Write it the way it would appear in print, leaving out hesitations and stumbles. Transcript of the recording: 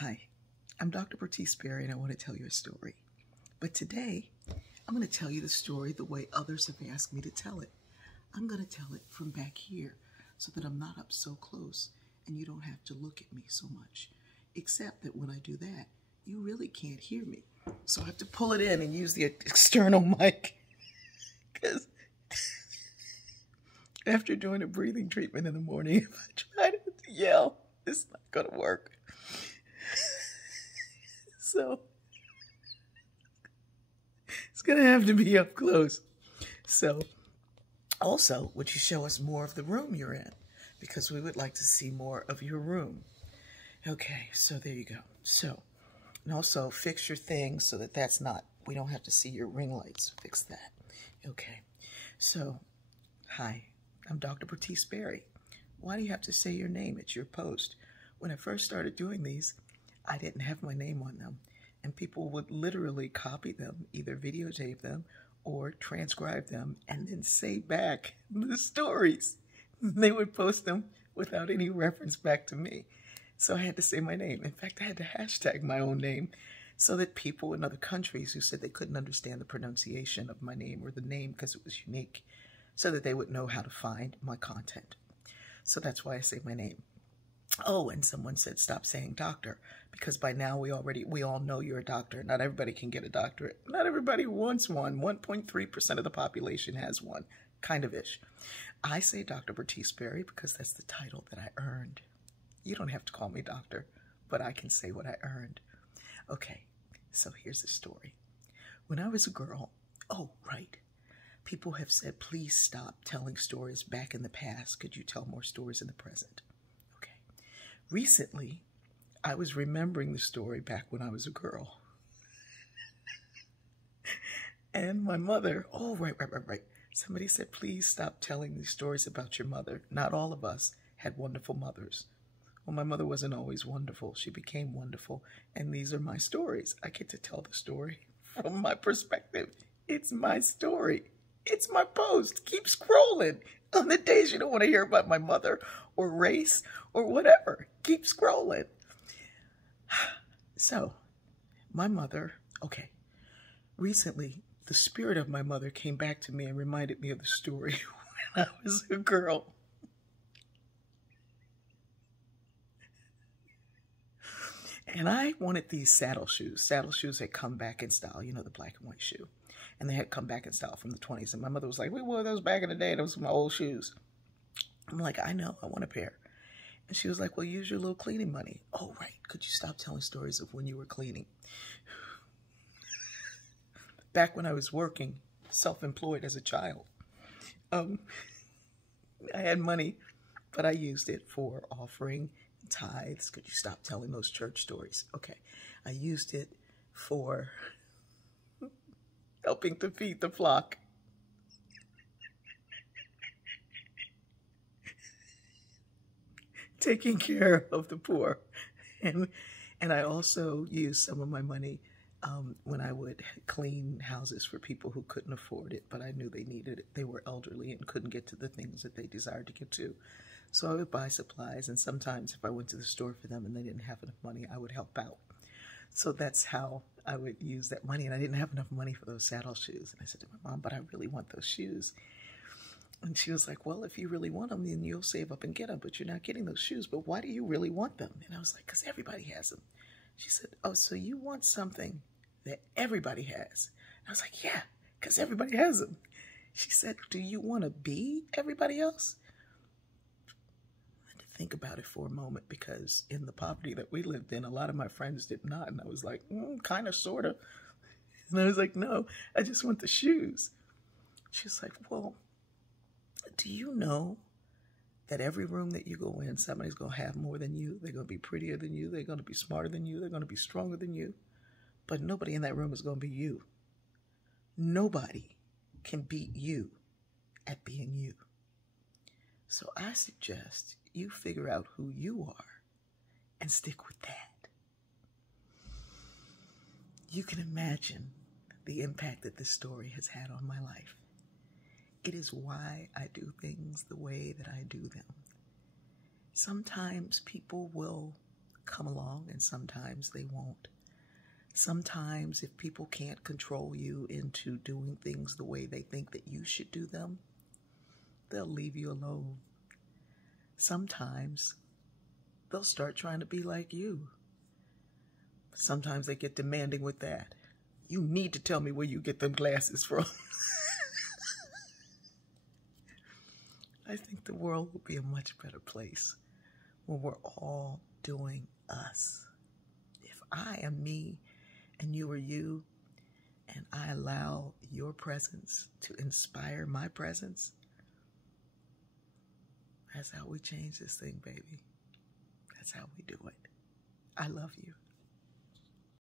Hi, I'm Dr. Bertice Berry, and I want to tell you a story. But today, I'm going to tell you the story the way others have asked me to tell it. I'm going to tell it from back here so that I'm not up so close and you don't have to look at me so much. Except that when I do that, you really can't hear me. So I have to pull it in and use the external mic. Because after doing a breathing treatment in the morning, if I try to yell, it's not going to work. So it's going to have to be up close. So also, would you show us more of the room you're in? Because we would like to see more of your room. Okay, so there you go. So, and also fix your thing so that that's not, we don't have to see your ring lights. Fix that. Okay, so, hi, I'm Dr. Bertice Berry. Why do you have to say your name? It's your post. When I first started doing these, I didn't have my name on them, and people would literally copy them, either videotape them or transcribe them, and then say back the stories. They would post them without any reference back to me. So I had to say my name. In fact, I had to hashtag my own name so that people in other countries who said they couldn't understand the pronunciation of my name or the name because it was unique, so that they would know how to find my content. So that's why I say my name. Oh, and someone said stop saying doctor, because by now we all know you're a doctor. Not everybody can get a doctorate. Not everybody wants one. 1.3% of the population has one, kind of ish. I say Dr. Bertice Berry because that's the title that I earned. You don't have to call me doctor, but I can say what I earned. Okay, so here's the story. When I was a girl, oh, right, people have said, please stop telling stories back in the past. Could you tell more stories in the present? Recently, I was remembering the story back when I was a girl. And my mother, oh, right. Somebody said, please stop telling these stories about your mother. Not all of us had wonderful mothers. Well, my mother wasn't always wonderful. She became wonderful. And these are my stories. I get to tell the story from my perspective. It's my story. It's my post. Keep scrolling. On the days you don't want to hear about my mother or race or whatever, keep scrolling. So, my mother, okay, recently the spirit of my mother came back to me and reminded me of the story when I was a girl. And I wanted these saddle shoes. Saddle shoes had come back in style, you know, the black and white shoe. And they had come back in style from the 20s. And my mother was like, we wore those back in the day. Those were my old shoes. I'm like, I know, I want a pair. And she was like, well, use your little cleaning money. Oh, right. Could you stop telling stories of when you were cleaning? Back when I was working, self-employed as a child, I had money, but I used it for offering tithes. Could you stop telling those church stories? Okay. I used it for helping to feed the flock. Taking care of the poor. And I also used some of my money when I would clean houses for people who couldn't afford it, but I knew they needed it. They were elderly and couldn't get to the things that they desired to get to. So I would buy supplies, and sometimes if I went to the store for them and they didn't have enough money, I would help out. So that's how I would use that money, and I didn't have enough money for those saddle shoes. And I said to my mom, but I really want those shoes. And she was like, well, if you really want them, then you'll save up and get them, but you're not getting those shoes. But why do you really want them? And I was like, because everybody has them. She said, oh, so you want something that everybody has? And I was like, yeah, because everybody has them. She said, do you want to be everybody else? I had to think about it for a moment, because in the poverty that we lived in, a lot of my friends did not. And I was like, kind of, sort of. And I was like, no, I just want the shoes. She was like, well, do you know that every room that you go in, somebody's going to have more than you? They're going to be prettier than you. They're going to be smarter than you. They're going to be stronger than you. But nobody in that room is going to be you. Nobody can beat you at being you. So I suggest you figure out who you are and stick with that. You can imagine the impact that this story has had on my life. It is why I do things the way that I do them. Sometimes people will come along and sometimes they won't. Sometimes if people can't control you into doing things the way they think that you should do them, they'll leave you alone. Sometimes they'll start trying to be like you. Sometimes they get demanding with that. You need to tell me where you get them glasses from. I think the world will be a much better place when we're all doing us. If I am me and you are you, and I allow your presence to inspire my presence, that's how we change this thing, baby. That's how we do it. I love you.